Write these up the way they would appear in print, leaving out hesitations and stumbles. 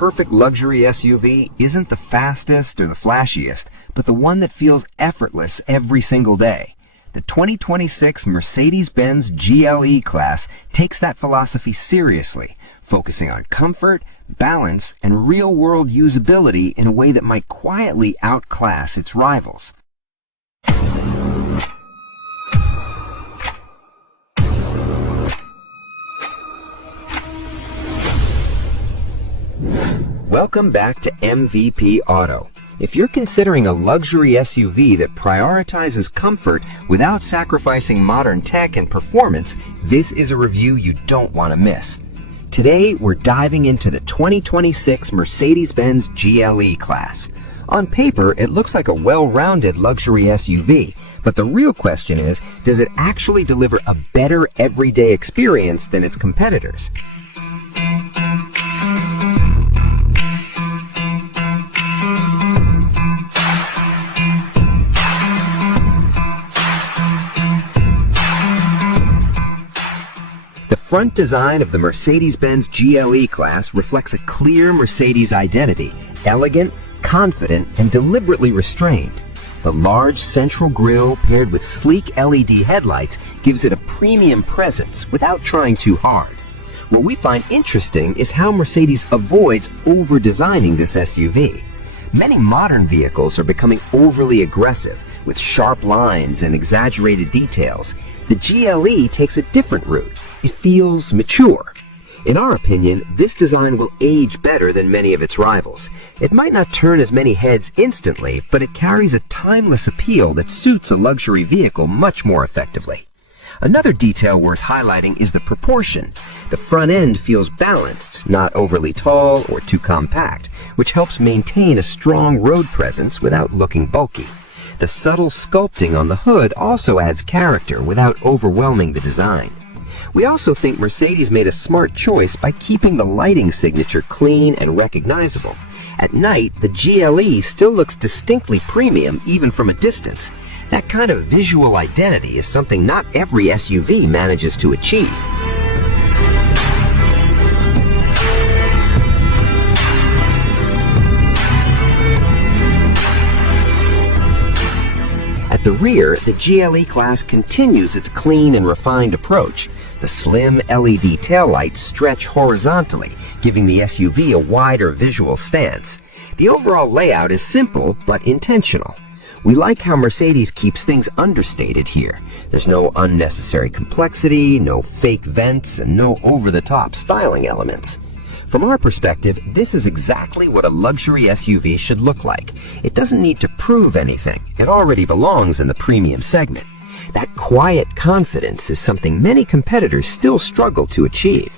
perfect luxury SUV isn't the fastest or the flashiest, but the one that feels effortless every single day. The 2026 Mercedes-Benz GLE class takes that philosophy seriously, focusing on comfort, balance, and real-world usability in a way that might quietly outclass its rivals. Welcome back to MVP Auto. If you're considering a luxury SUV that prioritizes comfort without sacrificing modern tech and performance, this is a review you don't want to miss. Today, we're diving into the 2026 Mercedes-Benz GLE class. On paper, it looks like a well-rounded luxury SUV, but the real question is, does it actually deliver a better everyday experience than its competitors? The front design of the Mercedes-Benz GLE class reflects a clear Mercedes identity, elegant, confident, and deliberately restrained. The large central grille paired with sleek LED headlights gives it a premium presence without trying too hard. What we find interesting is how Mercedes avoids over-designing this SUV. Many modern vehicles are becoming overly aggressive, with sharp lines and exaggerated details. The GLE takes a different route. It feels mature. In our opinion, this design will age better than many of its rivals. It might not turn as many heads instantly, but it carries a timeless appeal that suits a luxury vehicle much more effectively. Another detail worth highlighting is the proportion. The front end feels balanced, not overly tall or too compact, which helps maintain a strong road presence without looking bulky. The subtle sculpting on the hood also adds character without overwhelming the design. We also think Mercedes made a smart choice by keeping the lighting signature clean and recognizable. At night, the GLE still looks distinctly premium even from a distance. That kind of visual identity is something not every SUV manages to achieve. At the rear, the GLE class continues its clean and refined approach. The slim LED taillights stretch horizontally, giving the SUV a wider visual stance. The overall layout is simple but intentional. We like how Mercedes keeps things understated here. There's no unnecessary complexity, no fake vents, and no over-the-top styling elements. From our perspective, this is exactly what a luxury SUV should look like. It doesn't need to prove anything. It already belongs in the premium segment. That quiet confidence is something many competitors still struggle to achieve.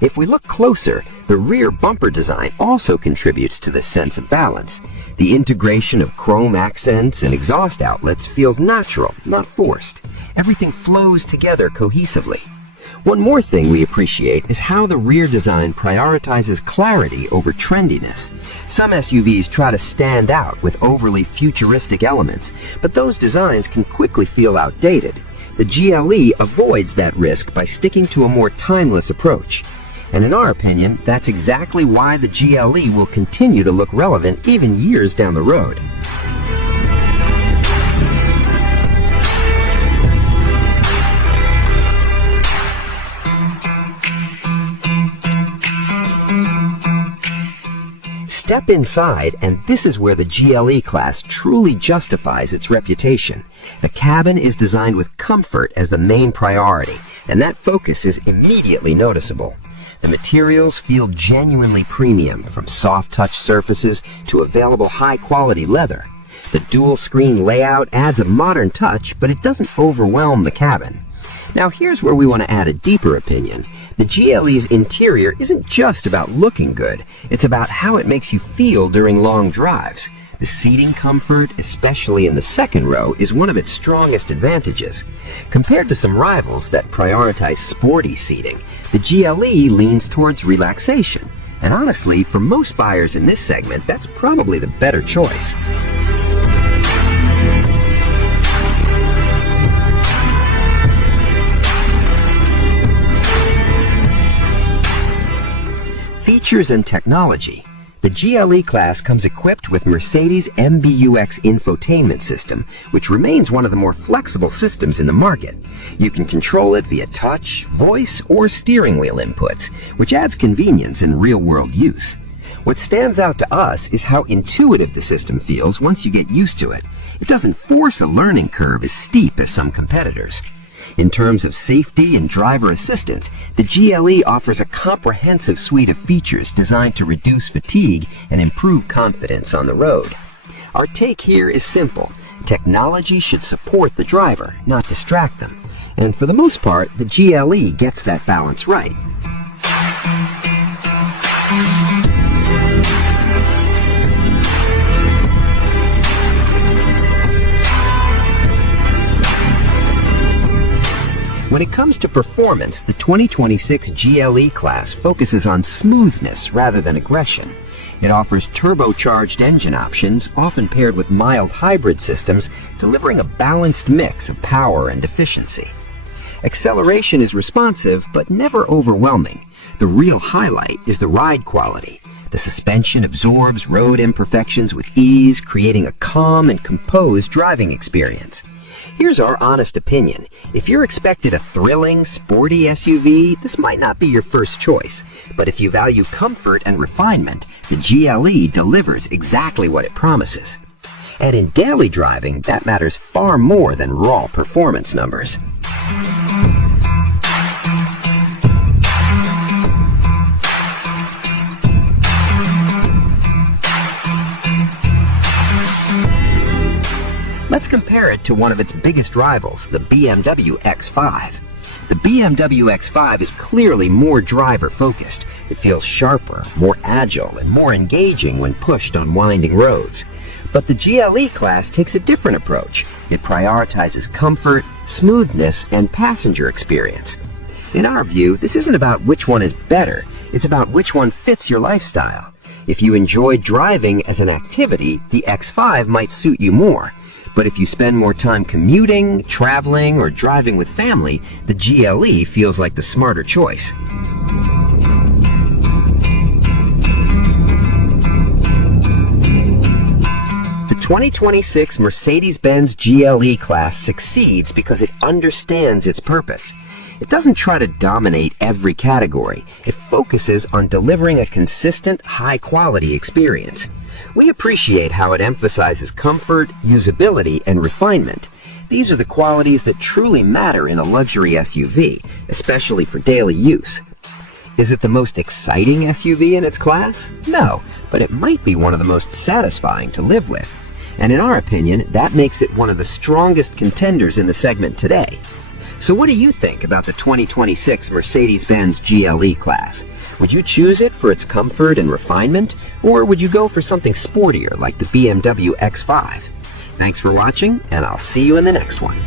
If we look closer, the rear bumper design also contributes to this sense of balance. The integration of chrome accents and exhaust outlets feels natural, not forced. Everything flows together cohesively. One more thing we appreciate is how the rear design prioritizes clarity over trendiness. Some SUVs try to stand out with overly futuristic elements, but those designs can quickly feel outdated. The GLE avoids that risk by sticking to a more timeless approach. And in our opinion, that's exactly why the GLE will continue to look relevant even years down the road. Step inside, and this is where the GLE class truly justifies its reputation. The cabin is designed with comfort as the main priority, and that focus is immediately noticeable. The materials feel genuinely premium, from soft touch surfaces to available high-quality leather. The dual-screen layout adds a modern touch, but it doesn't overwhelm the cabin. Now here's where we want to add a deeper opinion. The GLE's interior isn't just about looking good, it's about how it makes you feel during long drives. The seating comfort, especially in the second row, is one of its strongest advantages. Compared to some rivals that prioritize sporty seating, the GLE leans towards relaxation. And honestly, for most buyers in this segment, that's probably the better choice. Features and technology. The GLE class comes equipped with Mercedes MBUX infotainment system, which remains one of the more flexible systems in the market. You can control it via touch, voice, or steering wheel inputs, which adds convenience in real-world use. What stands out to us is how intuitive the system feels once you get used to it. It doesn't force a learning curve as steep as some competitors. In terms of safety and driver assistance, the GLE offers a comprehensive suite of features designed to reduce fatigue and improve confidence on the road. Our take here is simple. Technology should support the driver, not distract them. And for the most part, the GLE gets that balance right. When it comes to performance, the 2026 GLE class focuses on smoothness rather than aggression. It offers turbocharged engine options, often paired with mild hybrid systems, delivering a balanced mix of power and efficiency. Acceleration is responsive, but never overwhelming. The real highlight is the ride quality. The suspension absorbs road imperfections with ease, creating a calm and composed driving experience. Here's our honest opinion. If you're expected a thrilling, sporty SUV, this might not be your first choice. But if you value comfort and refinement, the GLE delivers exactly what it promises. And in daily driving, that matters far more than raw performance numbers. Let's compare it to one of its biggest rivals, the BMW X5. The BMW X5 is clearly more driver-focused. It feels sharper, more agile, and more engaging when pushed on winding roads. But the GLE class takes a different approach. It prioritizes comfort, smoothness, and passenger experience. In our view, this isn't about which one is better, it's about which one fits your lifestyle. If you enjoy driving as an activity, the X5 might suit you more. But if you spend more time commuting, traveling, or driving with family, the GLE feels like the smarter choice. The 2026 Mercedes-Benz GLE class succeeds because it understands its purpose. It doesn't try to dominate every category. It focuses on delivering a consistent, high-quality experience. We appreciate how it emphasizes comfort, usability, and refinement. These are the qualities that truly matter in a luxury SUV, especially for daily use. Is it the most exciting SUV in its class? No, but it might be one of the most satisfying to live with. And in our opinion, that makes it one of the strongest contenders in the segment today. So what do you think about the 2026 Mercedes-Benz GLE class? Would you choose it for its comfort and refinement, or would you go for something sportier like the BMW X5? Thanks for watching, and I'll see you in the next one.